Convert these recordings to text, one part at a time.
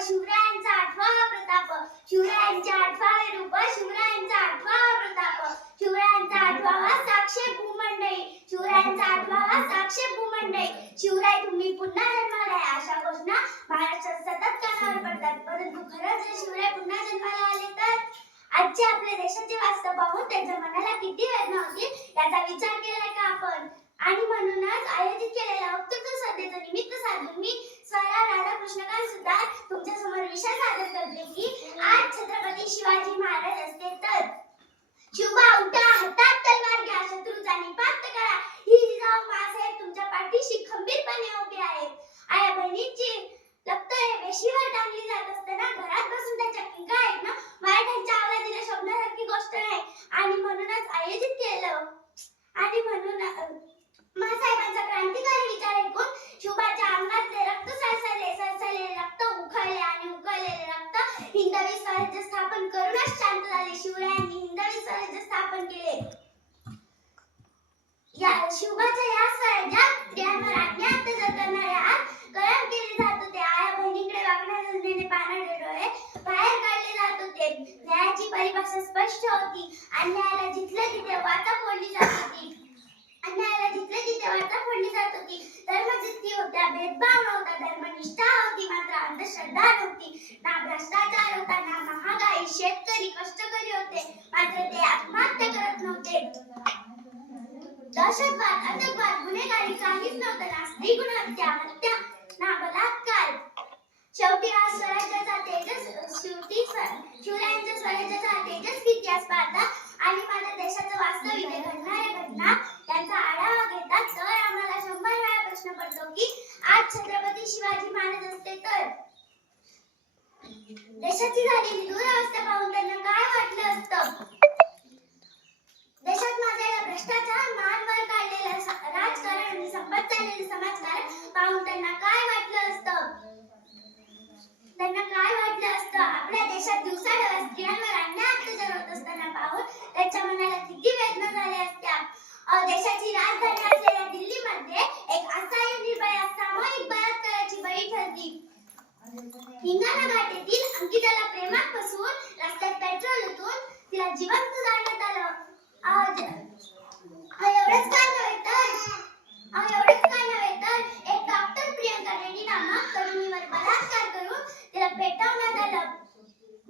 शिवरायांचा आठवा प्रताप. शिवरायांच्या आठवावे रूप शिवरायांचा आठवा प्रताप. शिवरायांचा आठवावा साक्षे भूमंडळी. शिवरायांचा आठवावा साक्षे भूमंडळी. शिवराय तुम्ही पुन्हा जन्माला आहे अशा घोषणा महाराष्ट्रात सतत कानावर पडतात. परंतु खरं जर शिवराय पुन्हा जन्माला आले तर आजचे आपल्या देशाचे वास्तव पाहून त्यांच्या मनाला किती वेदना होतील याचा विचार केलाय का आपण आणि म्हणूनच आयोजित केलेल्या वक्तृत्व स्पर्धेचं निमित्त साधून मी स्वरा राधाकृष्णकांत सुद्धा तुमच्यासमोर विषय सादर करते की आज छत्रपती शिवाजी महाराज असते तर. शिवबा उठा हातात तलवार घ्या शत्रूचा निपात स्थापन केले या शिवबाच्या या स्वराज्यात स्त्रियांवर आज्ञा अत्याचार कलम केले जात होते आया बहिणीकडे नजरेने पाहणारे डोळे बाहेर काढले जात होते. न्यायाची परिभाषा स्पष्ट होती. अन्यायाला जिथले तिथे वाचा फोडली जात होती. अन्यायाला जिथले तिथे वाचा फोडली जात होती. धर्मजित्ती होत्या भेदभाव नव्हता. धर्मनिष्ठा होती मात्र अंधश्रद्धा नव्हती. ना भ्रष्टाचार होता ना काही शेतकरी कष्टकरी होते मात्र ते आत्महत्या करत नव्हते. दहशतवाद आतंकवाद गुन्हेगारी काहीच नव्हतं. ना स्त्री गुण हत्या ना बलात्कार शेवटी आज स्वराज्याचा तेजस शेवटी स्व- शिवरायांच्या स्वराज्याचा तेजस्वी इतिहास पाहता आणि माझ्या देशाचं वास्तव इथे घडणाऱ्या घटना यांचा आढावा घेता तर आम्हाला शंभर वेळा प्रश्न पडतो की आज छत्रपती शिवाजी महाराज असते तर देशाची झालेली दुरावस्था पाहून त्यांना काय वाटलं असतं? देशात माजलेला भ्रष्टाचार मानवर काढलेला राजकारण आणि संपत चाललेले समाजकारण पाहून त्यांना काय वाटलं असतं? त्यांना काय वाटलं असतं? आपल्या देशात दिवसाढवळ्या स्त्रियांवर अन्याय अत्याचार होत असताना पाहून त्यांच्या मनाला किती वेदना अंकिताला रस्त्यात पेट्रोल ओतून तिला जिवंत जाळण्यात आलं. आज एवढंच काय नव्हे तर एवढंच काय नव्हे तर एक डॉक्टर प्रियंका रेड्डी नामक तरुणीवर बलात्कार करून तिला पेटवण्यात आलं.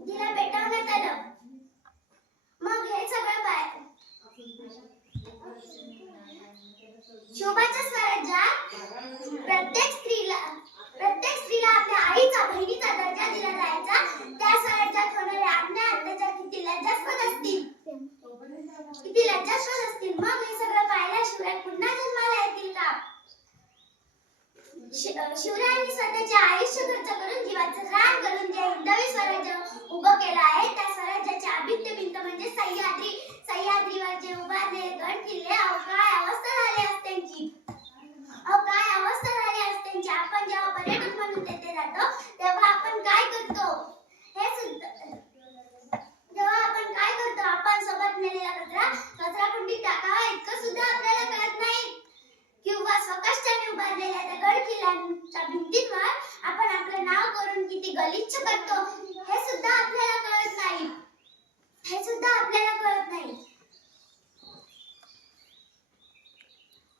तिला पेटवण्यात आलं. मग हे सगळं काय शोभाच्या स्वराज्यात प्रत्येक स्त्रीला प्रत्येक स्त्रीला आपल्या आईचा बहिणीचा दर्जा दिला जायचा त्या स्वराज्यात होणारे अन्याय अत्याचार किती लज्जास्पद असतील किती लज्जास्पद असतील. मग हे सगळं पुन्हा जन्माला येतील का? शिवरायांनी स्वतःचे आयुष्य खर्च करून जीवाचं रान करून जे हिंदवी स्वराज्य उभं केलं आहे त्या स्वराज्याची अभित्य भिंत म्हणजे सह्याद्री सह्याद्रीवर जे उभारले गड किल्ले अहो काय अवस्था झाली असत्यांची अहो काय अवस्था झाली असत्यांची आपण जेव्हा पर्यटक म्हणून तेथे जातो तेव्हा आपण काय करतो हे सुद्धा तेव्हा आपण काय करतो आपण कचरा कचरा कुंडीत टाकावा इतकं सुद्धा आपल्याला कळत नाही. किंवा स्वकष्टाने उभारलेल्या त्या किल्ल्यांच्या भिंतींवर आपण आपलं नाव करून किती गलिच्छ करतो हे सुद्धा आपल्याला कळत नाही हे सुद्धा आपल्याला कळत नाही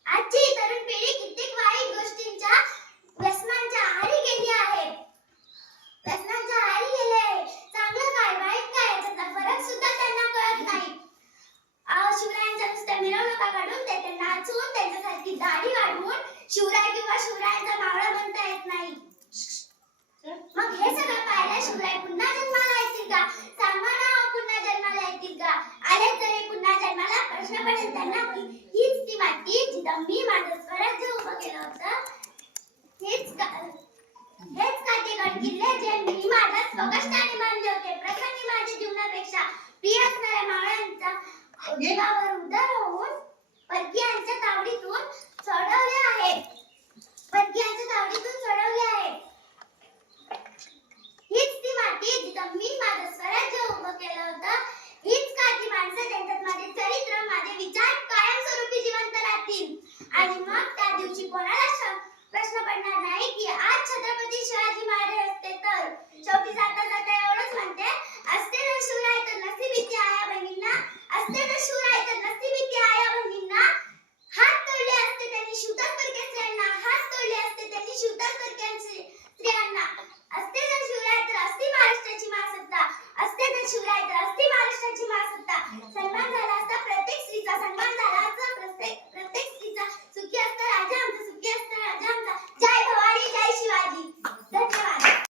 आजची ही तरुण पिढी कित्येक वाईट गोष्टींच्या व्यसनांच्या आहारी गेली आहे व्यसनांच्या आहारी गेले आहे चांगलं काय वाईट काय याच्यातला फरक सुद्धा त्यांना कळत नाही अहो, शिवरायांच्या नुसत्या काढून ते ते नाचून त्यांच्यासारखी दाढी वाढवून शिवराय किंवा शिवरायांचा मावळा बनता येत नाही. मग हे सगळं पाहिलं शिवराय पुन्हा जन्माला येतील का? सांगा ना पुन्हा जन्माला येतील का? आले तरी पुन्हा जन्माला प्रश्न पडेल त्यांना की हीच ती माती जिथं मी माझं स्वराज्य उभं केलं होतं हेच का हेच का ते गड किल्ले जे मी माझ्या स्वकष्टाने बांधले होते? प्रसंगी माझ्या जीवनापेक्षा प्रिय असणाऱ्या मावळ्यांचा जीवावर